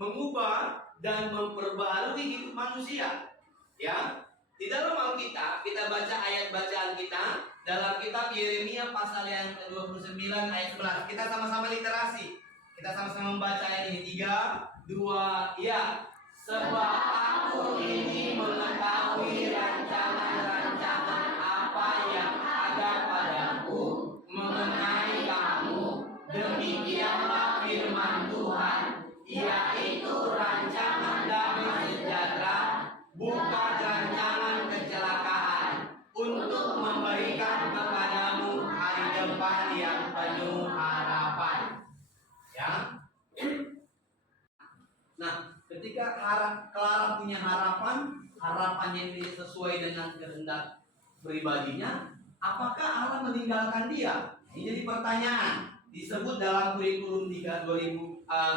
mengubah dan memperbarui hidup manusia. Ya, di dalam Alkitab kita baca ayat bacaan kita dalam kitab Yeremia pasal yang ke-29 ayat 11. Kita sama-sama literasi. Kita sama-sama membaca ayat ini. 3, 2, ya. Sebab aku ini mengetahui rancangan-rancangan apa yang ada padaku mengenai kamu. Demikianlah firman Tuhan, yaitu rancangan damai sejahtera, bukan rancangan kecelakaan, untuk memberikan kepadamu hari depan yang penuh harapan. Ya. Nah, ketika Clara punya harapannya ini sesuai dengan kehendak pribadinya, apakah Allah meninggalkan dia? Ini jadi pertanyaan. Disebut dalam kurikulum 2000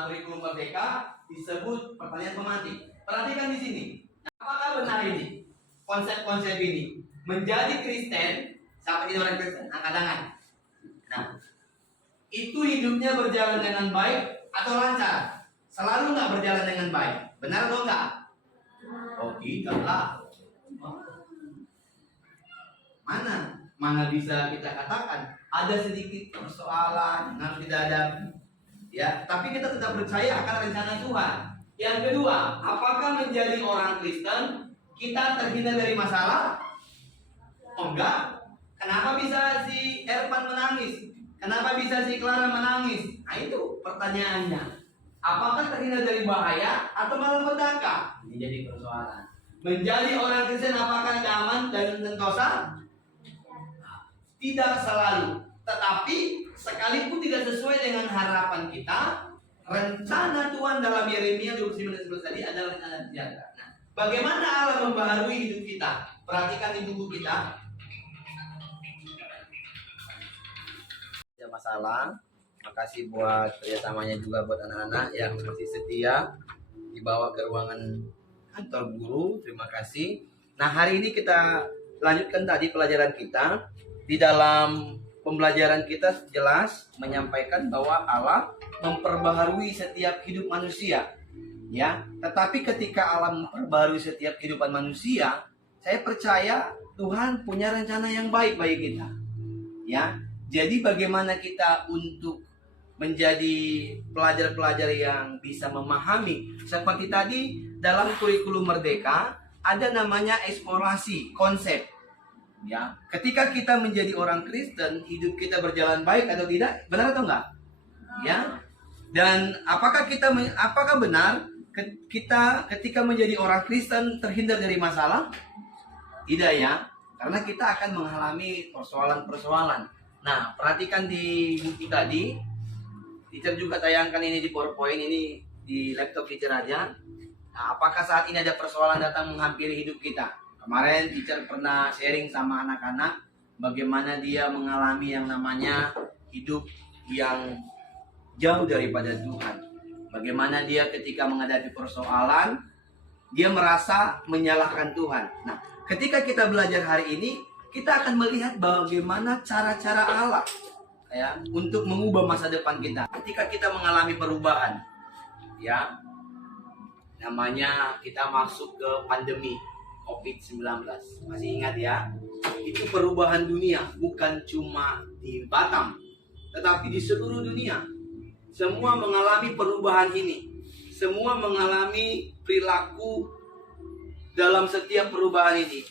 kurikulum Merdeka, disebut pertanyaan pemantik. Perhatikan di sini. Apakah benar ini? Konsep-konsep ini. Menjadi Kristen, siapa ini orang Kristen? Angkat tangan. Nah, itu hidupnya berjalan dengan baik atau lancar? Selalu nggak berjalan dengan baik. Benar atau enggak? Oh, tidak lah. Mana bisa kita katakan ada sedikit persoalan yang harus kita hadapi. Ya, tapi kita tetap percaya akan rencana Tuhan. Yang kedua, apakah menjadi orang Kristen kita terhindar dari masalah? Oh, enggak. Kenapa bisa si Ervan menangis? Kenapa bisa si Clara menangis? Nah, itu pertanyaannya. Apakah terhindar dari bahaya atau malah petaka? Ini jadi persoalan. Menjadi orang Kristen apakah nyaman dan sentosa? Tidak selalu. Tetapi sekalipun tidak sesuai dengan harapan kita, rencana Tuhan dalam Yeremia 29:11 tadi adalah rencana sejahtera. Nah, bagaimana Allah membaharui hidup kita? Perhatikan di buku kita. Ada masalah. Makasih buat kerjasamanya juga buat anak-anak yang masih setia dibawa ke ruangan kantor guru. Terima kasih. Nah, hari ini kita lanjutkan tadi pelajaran kita. Di dalam pembelajaran kita jelas menyampaikan bahwa Allah memperbaharui setiap hidup manusia. Ya, tetapi ketika Allah memperbaharui setiap kehidupan manusia, saya percaya Tuhan punya rencana yang baik bagi kita. Ya, jadi bagaimana kita untuk menjadi pelajar-pelajar yang bisa memahami seperti tadi dalam kurikulum Merdeka ada namanya eksplorasi konsep. Ya, ketika kita menjadi orang Kristen, hidup kita berjalan baik atau tidak? Benar atau enggak? Ya. Dan apakah benar kita ketika menjadi orang Kristen terhindar dari masalah? Tidak ya, karena kita akan mengalami persoalan-persoalan. Nah, perhatikan di buku tadi. Teacher juga tayangkan ini di PowerPoint, ini di laptop teacher aja. Nah, apakah saat ini ada persoalan datang menghampiri hidup kita? Kemarin teacher pernah sharing sama anak-anak bagaimana dia mengalami yang namanya hidup yang jauh daripada Tuhan. Bagaimana dia ketika menghadapi persoalan, dia merasa menyalahkan Tuhan. Nah, ketika kita belajar hari ini, kita akan melihat bagaimana cara-cara Allah ya untuk mengubah masa depan kita. Ketika kita mengalami perubahan, ya namanya kita masuk ke pandemi COVID-19. Masih ingat ya? Itu perubahan dunia, bukan cuma di Batam, tetapi di seluruh dunia. Semua mengalami perubahan ini. Semua mengalami perilaku dalam setiap perubahan ini.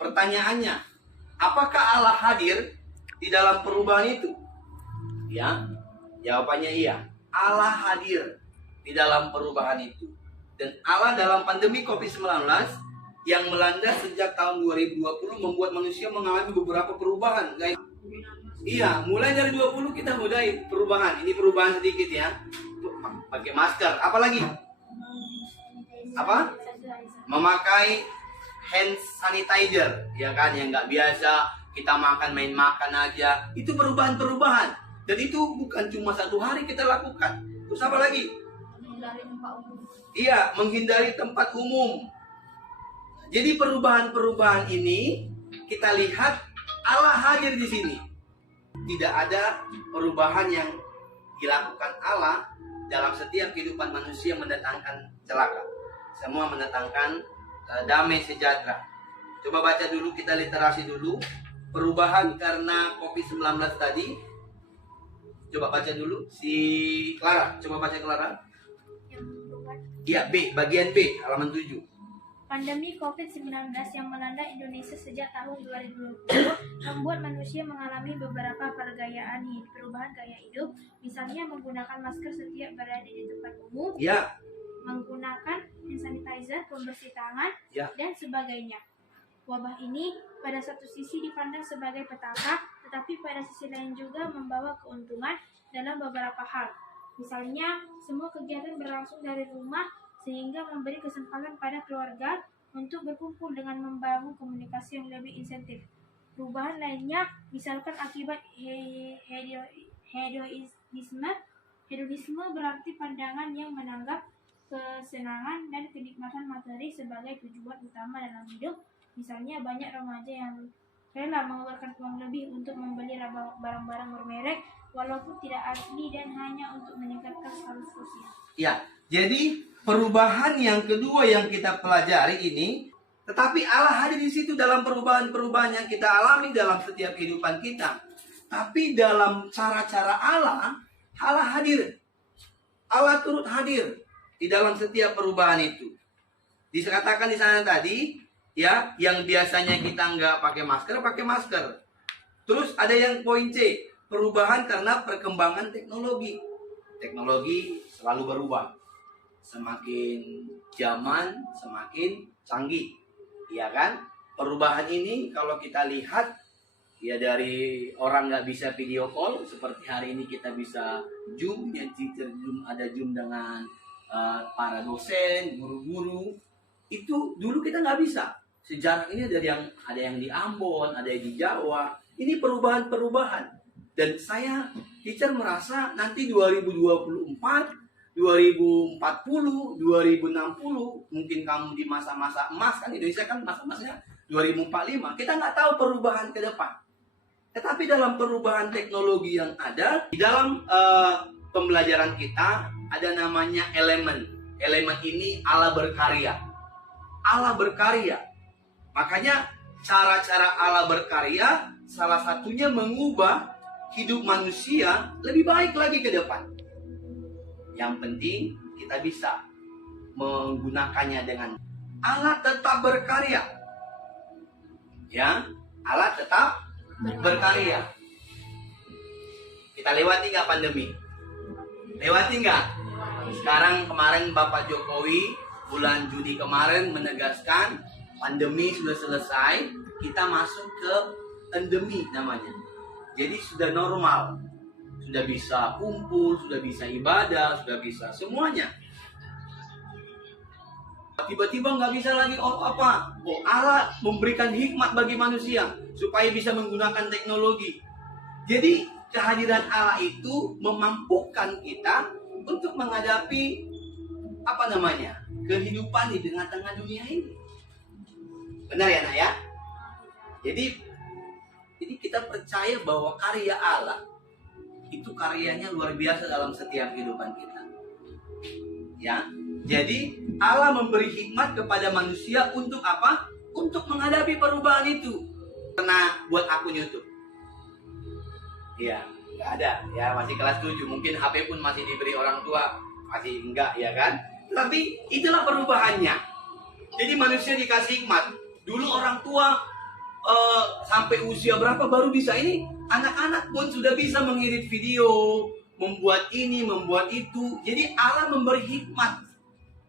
Pertanyaannya, apakah Allah hadir di dalam perubahan itu? Ya, jawabannya iya. Allah hadir di dalam perubahan itu. Dan Allah dalam pandemi COVID-19 yang melanda sejak tahun 2020 membuat manusia mengalami beberapa perubahan. Iya, mulai dari 20 kita mulai perubahan. Ini perubahan sedikit ya. Pakai masker, apalagi? Apa? Memakai hand sanitizer, ya kan, yang nggak biasa kita main makan aja. Itu perubahan-perubahan. Dan itu bukan cuma satu hari kita lakukan. Terus apa lagi? Iya, menghindari tempat umum. Jadi perubahan-perubahan ini kita lihat Allah hadir di sini. Tidak ada perubahan yang dilakukan Allah dalam setiap kehidupan manusia mendatangkan celaka. Semua mendatangkan damai sejahtera. Coba baca dulu, kita literasi dulu. Perubahan karena COVID-19 tadi. Coba baca dulu. Si Clara, coba baca Clara. Ya, B, bagian B, halaman 7. Pandemi COVID-19 yang melanda Indonesia sejak tahun 2020 membuat manusia mengalami beberapa perubahan gaya hidup, misalnya menggunakan masker setiap berada di tempat umum, Ya, menggunakan hand sanitizer, pembersih tangan, ya. dan sebagainya. Wabah ini pada satu sisi dipandang sebagai petaka, tetapi pada sisi lain juga membawa keuntungan dalam beberapa hal. Misalnya, semua kegiatan berlangsung dari rumah sehingga memberi kesempatan pada keluarga untuk berkumpul dengan membangun komunikasi yang lebih insentif. Perubahan lainnya, misalkan akibat hedonisme berarti pandangan yang menganggap kesenangan dan kenikmatan materi sebagai tujuan utama dalam hidup. Misalnya banyak remaja yang rela mengeluarkan uang lebih untuk membeli barang-barang bermerek walaupun tidak asli dan hanya untuk meningkatkan status sosial. Ya, jadi perubahan yang kedua yang kita pelajari ini, tetapi Allah hadir di situ dalam perubahan-perubahan yang kita alami dalam setiap kehidupan kita. Tapi dalam cara-cara Allah hadir. Allah turut hadir di dalam setiap perubahan itu. Dikatakan di sana tadi, ya, yang biasanya kita nggak pakai masker. Terus ada yang poin C, perubahan karena perkembangan teknologi. Teknologi selalu berubah. Semakin zaman, semakin canggih. Iya kan? Perubahan ini kalau kita lihat, ya dari orang nggak bisa video call, seperti hari ini kita bisa Zoom, ya teacher Zoom, ada Zoom dengan para dosen, guru-guru. Itu dulu kita nggak bisa. Sejarah ini ada yang di Ambon, ada yang di Jawa. Ini perubahan-perubahan. Dan saya, teacher merasa nanti 2024, 2040, 2060, mungkin kamu di masa-masa emas, kan Indonesia kan masa-masanya 2045. Kita nggak tahu perubahan ke depan. Tetapi dalam perubahan teknologi yang ada, di dalam pembelajaran kita ada namanya elemen. Elemen ini Allah berkarya. Allah berkarya. Makanya cara-cara Allah berkarya salah satunya mengubah hidup manusia lebih baik lagi ke depan. Yang penting kita bisa menggunakannya dengan Allah tetap berkarya. Ya, Allah tetap berkarya. Kita lewati nggak pandemi? Lewati nggak? Sekarang kemarin Bapak Jokowi bulan Juni kemarin menegaskan pandemi sudah selesai, kita masuk ke endemi namanya. Jadi sudah normal. Sudah bisa kumpul, sudah bisa ibadah, sudah bisa semuanya. Tiba-tiba nggak bisa lagi Allah memberikan hikmat bagi manusia supaya bisa menggunakan teknologi. Jadi kehadiran Allah itu memampukan kita untuk menghadapi kehidupan di tengah-tengah dunia ini. Benar ya, Nak ya? Jadi kita percaya bahwa karya Allah itu karyanya luar biasa dalam setiap kehidupan kita. Ya. Jadi Allah memberi hikmat kepada manusia untuk apa? Untuk menghadapi perubahan itu. Pernah buat akun YouTube? Ya, nggak ada. Ya, masih kelas 7. Mungkin HP pun masih diberi orang tua. Masih enggak, ya kan? Tapi itulah perubahannya. Jadi manusia dikasih hikmat. Dulu orang tua sampai usia berapa baru bisa. Ini anak-anak pun sudah bisa mengedit video, membuat ini, membuat itu. Jadi Allah memberi hikmat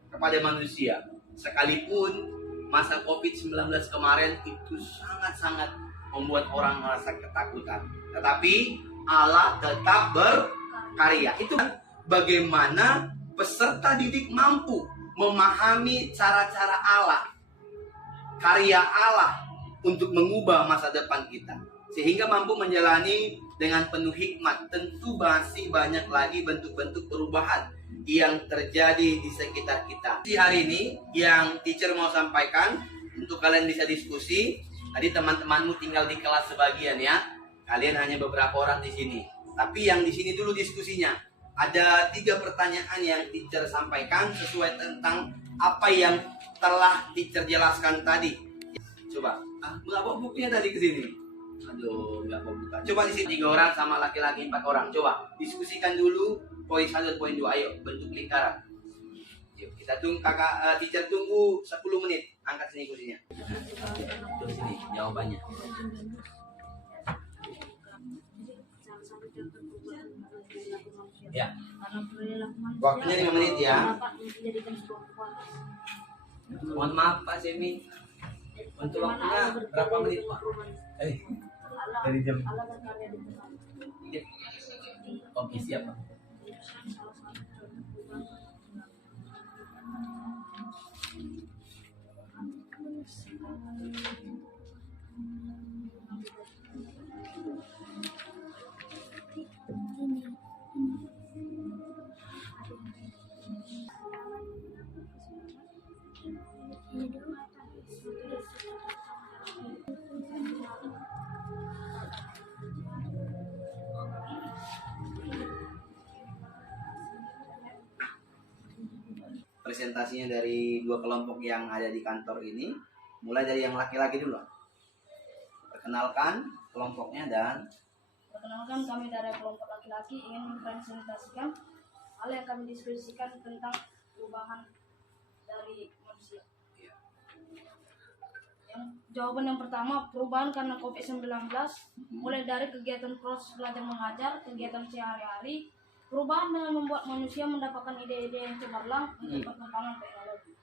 kepada manusia. Sekalipun masa COVID-19 kemarin itu sangat-sangat membuat orang merasa ketakutan. Tetapi Allah tetap berkarya. Itu bagaimana peserta didik mampu memahami cara-cara Allah, karya Allah untuk mengubah masa depan kita, sehingga mampu menjalani dengan penuh hikmat. Tentu masih banyak lagi bentuk-bentuk perubahan yang terjadi di sekitar kita. Di hari ini yang teacher mau sampaikan untuk kalian bisa diskusi. Tadi teman-temanmu tinggal di kelas sebagian ya. Kalian hanya beberapa orang di sini. Tapi yang di sini dulu diskusinya. ada 3 pertanyaan yang teacher sampaikan sesuai tentang apa yang telah teacher jelaskan tadi. Coba, nggak bawa bukunya tadi ke sini. Aduh, nggak bawa buka. Coba di sini 3 orang sama laki-laki 4 orang. Coba diskusikan dulu poin 1, poin 2. Ayo bentuk lingkaran. Yuk, kita tunggu teacher tunggu 10 menit. Angkat sini kursinya. Terus sini jawabannya. Ya. Waktunya 5 menit ya. Mohon maaf Pak Semi. Untuk waktunya berapa menit Pak? Dari jam. Oke siap Pak. Presentasinya dari 2 kelompok yang ada di kantor ini. Mulai dari yang laki-laki dulu. Perkenalkan kelompoknya dan Perkenalkan, kami dari kelompok laki-laki ingin mempresentasikan hal yang kami diskusikan tentang perubahan dari manusia. Jawaban yang pertama, perubahan karena COVID-19 mulai dari kegiatan proses belajar mengajar, kegiatan sehari-hari. Perubahan dengan membuat manusia mendapatkan ide-ide yang cemerlang untuk perkembangan teknologi.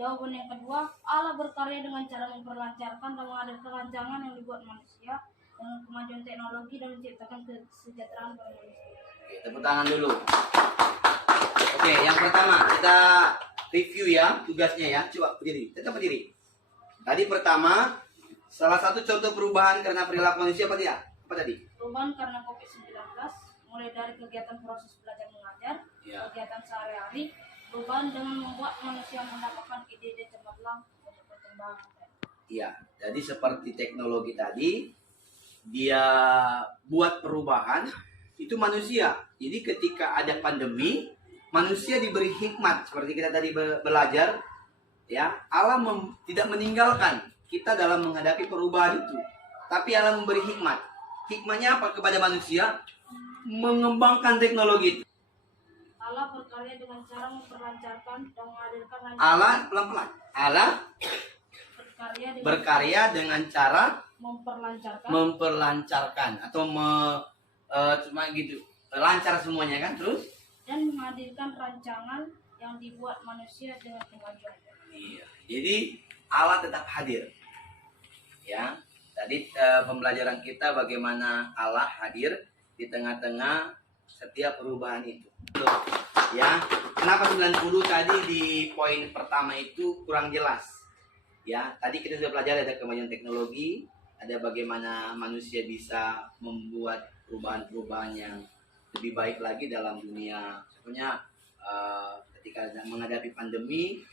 Jawaban yang kedua, Allah berkarya dengan cara memperlancarkan dan menghadirkan rancangan yang dibuat manusia dengan kemajuan teknologi dan menciptakan kesejahteraan pada manusia. Oke, tepuk tangan dulu. Oke, yang pertama kita review ya tugasnya ya. Coba berdiri, tetap berdiri. Tadi pertama, salah satu contoh perubahan karena perilaku manusia apa dia? Apa tadi? Perubahan karena COVID-19 mulai dari kegiatan proses belajar mengajar, kegiatan sehari-hari, perubahan dengan membuat manusia mendapatkan ide-ide cemerlang untuk berkembang. Iya, jadi seperti teknologi tadi, dia buat perubahan, itu manusia. Jadi ketika ada pandemi, manusia diberi hikmat. Seperti kita tadi belajar, ya Allah tidak meninggalkan kita dalam menghadapi perubahan itu. Tapi Allah memberi hikmat. Hikmatnya apa kepada manusia? Mengembangkan teknologi itu. Allah berkarya dengan cara memperlancarkan dan menghadirkan Allah pelan-pelan. Allah berkarya dengan cara memperlancarkan atau cuma gitu lancar semuanya kan, terus dan menghadirkan rancangan yang dibuat manusia dengan kemajuan. Iya, jadi Allah tetap hadir. Ya, tadi pembelajaran kita bagaimana Allah hadir di tengah-tengah setiap perubahan itu. Ya, kenapa 90 tadi di poin pertama itu kurang jelas? Ya, tadi kita sudah belajar ada kemajuan teknologi, ada bagaimana manusia bisa membuat perubahan-perubahan yang lebih baik lagi dalam dunia. Sebenarnya ketika menghadapi pandemi,